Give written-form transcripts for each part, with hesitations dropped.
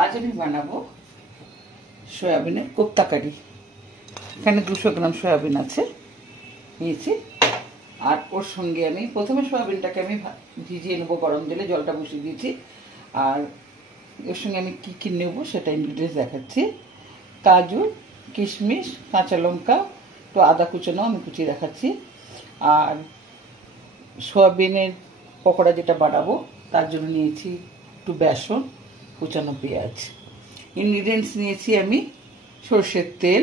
आज আমি বানাবো সয়াবিনের কোপ্তা কারি। এখানে 200 গ্রাম সয়াবিন আছে নিয়েছি। আর ওর সঙ্গে আমি প্রথমে সয়াবিনটাকে আমি ভিজিয়ে নেবো গরম জলে, জলটা বসিয়ে দিয়েছি। আর এর সঙ্গে আমি কী কী নেবো সেটা ইনগ্রিডিয়েন্টস দেখাচ্ছি। কাজু, কিশমিশ, কাঁচা লঙ্কা, একটু আদা কুচানো আমি কুচিয়ে দেখাচ্ছি। আর সয়াবিনের পকোড়া যেটা বানাবো তার জন্য নিয়েছি একটু বেসন, কুচানো পেঁয়াজ। ইনগ্রিডিয়েন্টস নিয়েছি আমি সরষের তেল,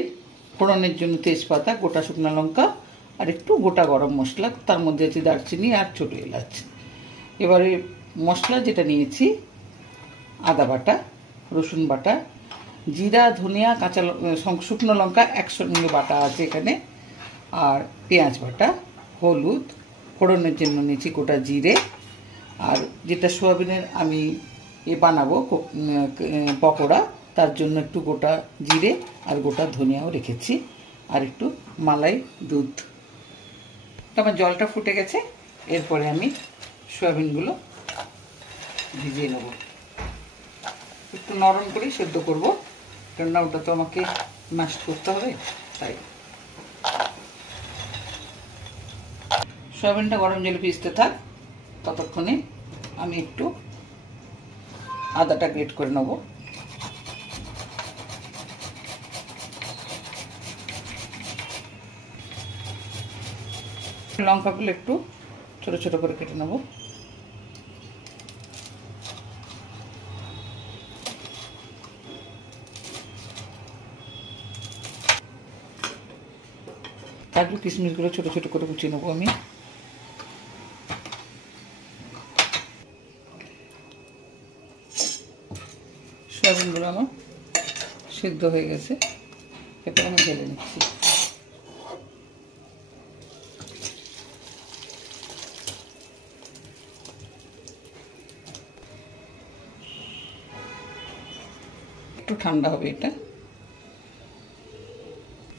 ফোড়নের জন্য তেজপাতা, গোটা শুকনো লঙ্কা আর একটু গোটা গরম মশলা, তার মধ্যে আছে দারচিনি আর ছোটো এলাচ। এবারে মশলা যেটা নিয়েছি আদা বাটা, রসুন বাটা, জিরা, ধনিয়া, কাঁচা শুকনো লঙ্কা একসঙ্গে বাটা আছে এখানে, আর পেঁয়াজ বাটা, হলুদ, ফোড়নের জন্য নিয়েছি গোটা জিরে। আর যেটা সোয়াবিনের আমি বানাবো পকোড়া তার জন্য একটু গোটা জিরে আর গোটা ধনিয়াও রেখেছি, আর একটু মালাই দুধ। আমার জলটা ফুটে গেছে, এরপরে আমি সোয়াবিনগুলো ভিজিয়ে নেব। একটু নরম করে সেদ্ধ করব, কেননা ওটা তো আমাকে ম্যাশ করতে হবে। তাই সয়াবিনটা গরম জলে ভিজতে থাক, ততক্ষণে আমি একটু আদাটা গ্রেট করে নেব। লঙ্কাগুলো একটু ছোট ছোট করে কেটে নেব। কাজু কিশমিশগুলো ছোট ছোট করে কুচিয়ে নেবো আমি। সয়াবিনগুলো আমার সিদ্ধ হয়ে গেছে, এরপর আমি ঢেলে নিচ্ছি। একটু ঠান্ডা হবে, এটা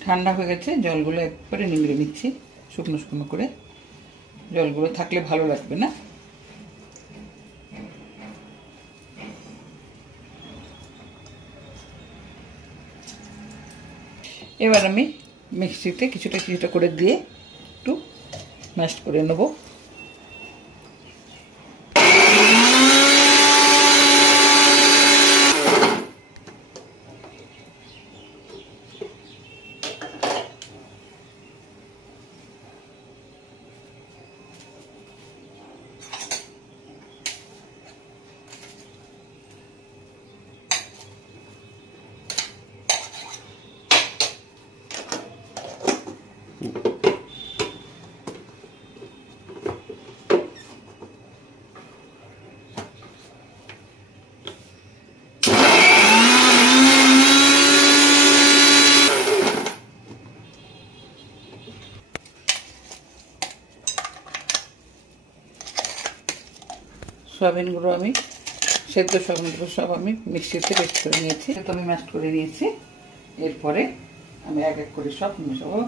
ঠান্ডা হয়ে গেছে। জলগুলো একবারে নিংড়ে নিচ্ছি শুকনো শুকনো করে, জলগুলো থাকলে ভালো লাগবে না। এবার আমি মিক্সিতে কিছুটা কিছুটা করে দিয়ে একটু ম্যাশ করে নেব। সয়াবিনগুলো আমি সেদ্ধ সয়াবিনগুলো সব আমি মিক্সিতে পেস্ট করে নিয়েছি, তো আমি ম্যাশ করে নিয়েছি। এরপরে আমি এক এক করে সব মেশাবো।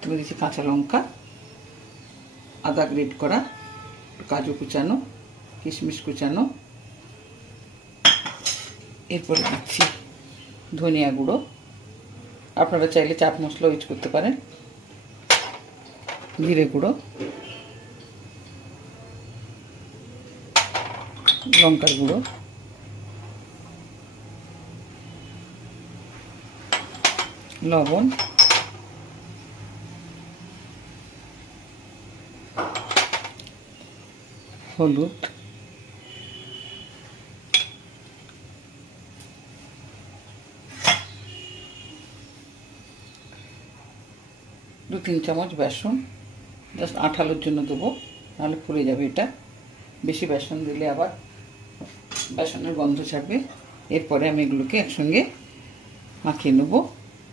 তুমি দিচ্ছি কাঁচা লঙ্কা, আদা গ্রেট করা, কাজু কুচানো, কিশমিশ কুচানো, এরপরে দিচ্ছি ধনিয়া গুঁড়ো, আপনারা চাইলে চাট মশলা ইউজ করতে পারেন, জিরে গুঁড়ো, লঙ্কার গুঁড়ো, লবণ, হলুদ, দু তিন চামচ বেসন, জাস্ট আঠালোর জন্য দেবো, নাহলে ফুলে যাবে এটা। বেশি বেসন দিলে আবার বেসনের গন্ধ ছাড়বে। এরপরে আমি এগুলোকে একসঙ্গে মাখিয়ে নেবো।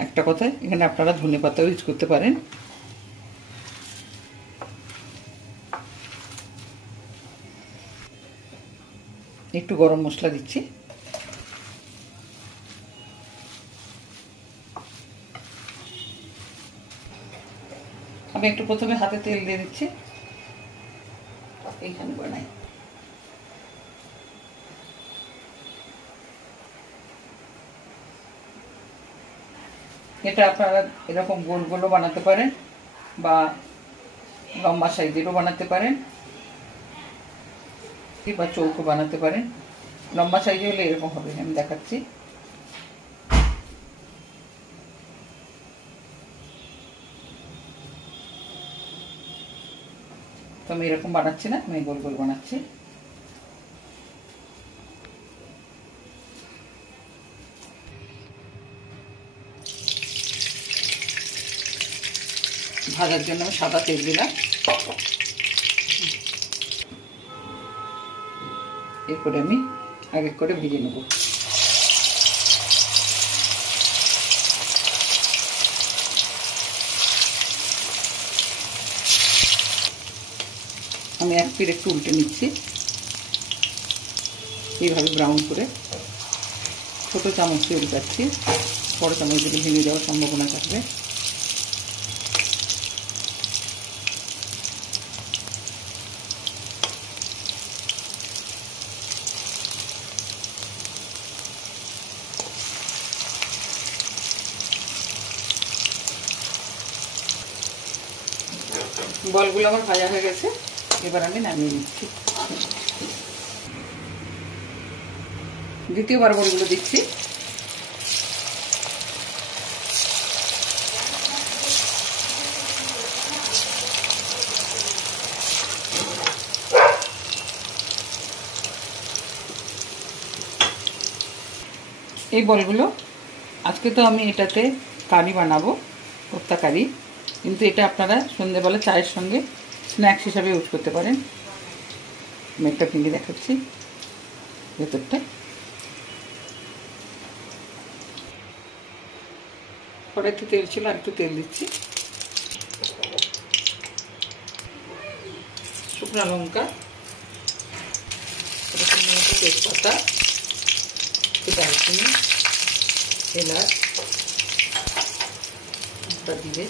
একটা কথা, এখানে আপনারা ধনেপাতাও ইউজ করতে পারেন। একটু গরম মশলা দিচ্ছি। আমি একটু প্রথমে হাতে তেল দিয়ে দিচ্ছি, এইখানে বানাই। এটা আপনারা এরকম গোল গোলও বানাতে পারেন বা লম্বা সাইজেরও বানাতে পারেন বা চৌকো বানাতে পারেন। লম্বা সাইজে হলে এরকম হবে, আমি দেখাচ্ছি। তো আমি এরকম বানাচ্ছি না, আমি গোল গোল বানাচ্ছি। ভাজার জন্য আমি সাদা তেল দিলাম। এরপরে আমি এক এক করে ভেজে নেব। আমি এক পিঠ একটু উল্টে নিচ্ছি এইভাবে ব্রাউন করে। ছোট চামচ দিয়ে উল্টাচ্ছি, বড় চামচ দিয়ে ভেঙে যাওয়ার সম্ভাবনা থাকবে। বলগুলো আমার ভাজা হয়ে গেছে, এবার আমি নামিয়ে নিচ্ছি। দ্বিতীয়বার বলগুলো দিচ্ছি। এই বলগুলো আজকে তো আমি এটাতে কারি বানাবো, কোপ্তা কারি, কিন্তু এটা আপনারা সন্ধ্যেবেলা চায়ের সঙ্গে স্ন্যাক্স হিসাবে ইউজ করতে পারেন। আমি একটা ভেঙে দেখাচ্ছি ভেতরটা। কড়াইতে তেল ছিল, আর একটু তেল দিচ্ছি। শুকনো লঙ্কা, তেজপাতা, দারচিনি, এলাচ দিয়ে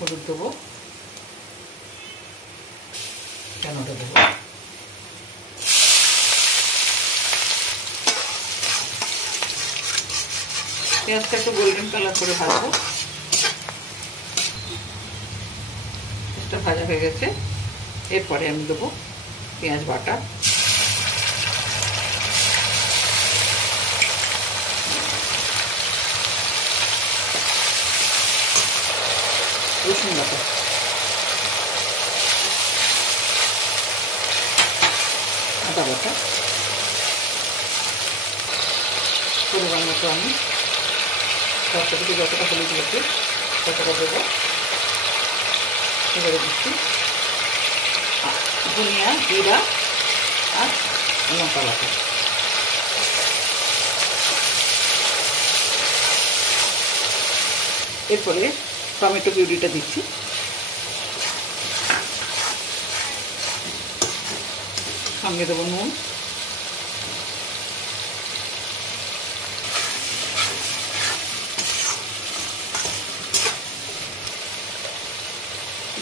হলুদ দেবো, টমেটো দেবো, পেঁয়াজটা একটু গোল্ডেন কালার করে ভাজবো। পেঁয়াজটা ভাজা হয়ে গেছে, এরপরে আমি দেবো পেঁয়াজ বাটা, রসুন বাটা, আদা বাটা, পরিমাণ মতো আমি তরকারিতে যতটা হলুদ দিয়েছি ততটা দেবো। এবারে দিচ্ছি ধনিয়া, জিরা আর লঙ্কা বাটা। এরপরে টমেটো পিউরিটা দিচ্ছি। সঙ্গে দেবো নুন,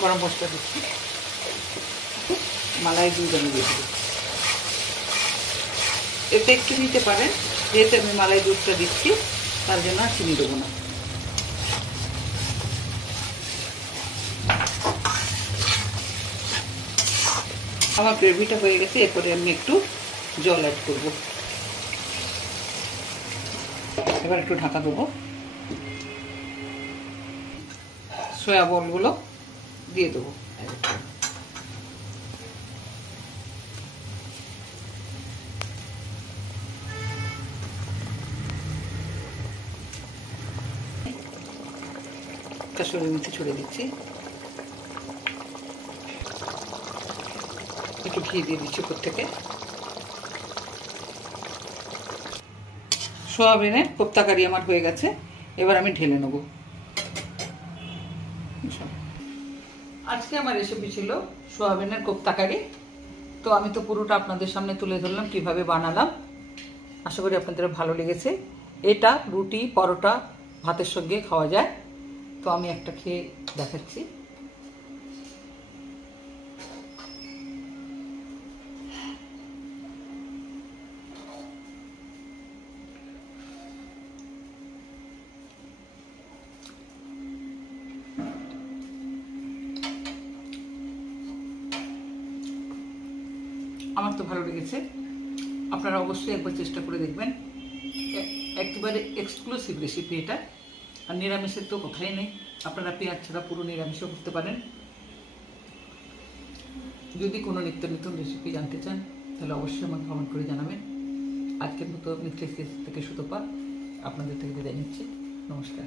গরম মশলা দিচ্ছি, মালাই দুধ আমি দিয়ে দেবো। এতে একটু দিতে পারেন, যেহেতু আমি মালাই দুধটা দিচ্ছি তার জন্য আর চিনি দেবো না। আমার গ্রেভিটা হয়ে গেছে, এরপরে আমি একটু জল অ্যাড করব। এবার একটু ঢাকা দেবো। সয়া বলগুলো দিয়ে দেবো। কাসুরি মেথি ছড়িয়ে দিচ্ছি, একটু ঘি দিয়ে দিচ্ছি উপর থেকে। সোয়াবিনের কোপ্তা কারি আমার হয়ে গেছে, এবার আমি ঢেলে নেব। আজকে আমার রেসিপি ছিল সোয়াবিনের কোপ্তা কারি। তো আমি তো পুরোটা আপনাদের সামনে তুলে ধরলাম কিভাবে বানালাম। আশা করি আপনাদের ভালো লেগেছে। এটা রুটি, পরোটা, ভাতের সঙ্গে খাওয়া যায়। তো আমি একটা খেয়ে দেখাচ্ছি। আমার তো ভালো লেগেছে, আপনারা অবশ্যই একবার চেষ্টা করে দেখবেন। একেবারে এক্সক্লুসিভ রেসিপি এটা। আর নিরামিষের তো কথাই নেই, আপনারা পেঁয়াজ ছাড়া পুরো নিরামিষও করতে পারেন। যদি কোনো নিত্য নতুন রেসিপি জানতে চান তাহলে অবশ্যই আমাকে কমেন্ট করে জানাবেন। আজকের মতো মিথিলেশ থেকে সুতপা আপনাদের থেকে বিদায় নিচ্ছি। নমস্কার।